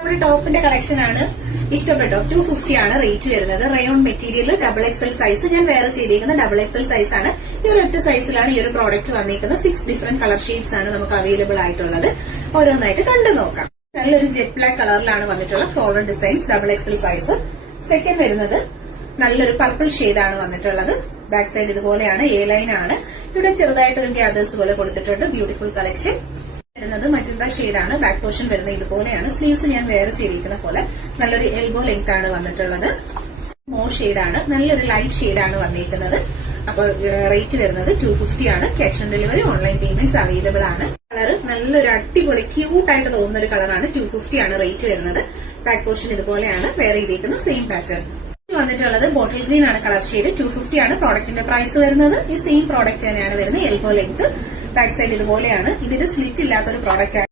നമ്മുടെ ടോപ്പിന്റെ കളക്ഷൻ ആണ്. ഇഷ്ടപ്പെട്ടോ? 250 ആണ് റേറ്റ് വരുന്നത്. Rayon material double XL size. ഞാൻ വേറെ ചെയ്തിരിക്കുന്ന ഡബിൾ എക്സൽ സൈസ് ആണ്. ഈ ഒരു ഒറ്റ സൈസിലാണ് ഈ ഒരു പ്രോഡക്റ്റ് വന്നിരിക്കുന്നത്. 6 ഡിഫറെന്റ് കളർ ഷെയ്ഡ്സ് ആണ് നമുക്ക് അവൈലബിൾ ആയിട്ടുള്ളത്. ഓരോന്നായിട്ട് കണ്ടു നോക്കാം. നല്ലൊരു ജെറ്റ് ബ്ലാക്ക് കളറിലാണ് വന്നിട്ടുള്ള floral designs double XL size. Second വരുന്നത് നല്ലൊരു പർപ്പിൾ ഷെയ്ഡാണ് വന്നിട്ടുള്ളത്. ബാക്ക് സൈഡ് ഇതുപോലെയാണ്, എ ലൈൻ ആണ്. ഇവിടെ ചെറുതായിട്ടൊരു ഗ്യാദേഴ്സ് പോലെ കൊടുത്തിട്ടുണ്ട്. Beautiful collection. വരുന്നത് മജന്ത ഷെയ്ഡാണ്. ബാക്ക് പോർഷൻ വരുന്നത് ഇതുപോലെയാണ്. സ്ലീവ്സ് ഞാൻ വേറെ ചെയ്തിരിക്കുന്ന പോലെ നല്ലൊരു എൽബോ ലെങ്ത് ആണ് വന്നിട്ടുള്ളത്. മോ ഷെയ്ഡാണ്, നല്ലൊരു ലൈറ്റ് ഷെയ്ഡാണ് വന്നിരിക്കുന്നത്. അപ്പോൾ റേറ്റ് വരുന്നത് 250 ആണ്. Cash on delivery, online payments available ആണ്. കളർ നല്ലൊരു അടിപൊളി ക്യൂട്ടായിട്ട് തോന്നുന്ന ഒരു കളറാണ്. 250 ആണ് റേറ്റ് വരുന്നത്. ബാക്ക് പോർഷൻ ഇതുപോലെയാണ്. വേറെ ചെയ്തിരിക്കുന്ന സെയിം പാറ്റേൺ വന്നിട്ടുള്ളത് ബോട്ടിൽ ഗ്രീൻ ആണ് കളർ ഷെയ്ഡ്. 250 ആണ് പ്രോഡക്റ്റിന്റെ പ്രൈസ് വരുന്നത്. ഈ സെയിം പ്രോഡക്റ്റ് തന്നെയാണ് വരുന്നത്. Elbow length. ബാക്ക് സൈഡ് ഇതുപോലെയാണ്. ഇതിന് സ്ലിറ്റ് ഇല്ലാത്തൊരു പ്രോഡക്റ്റ് ആണ്.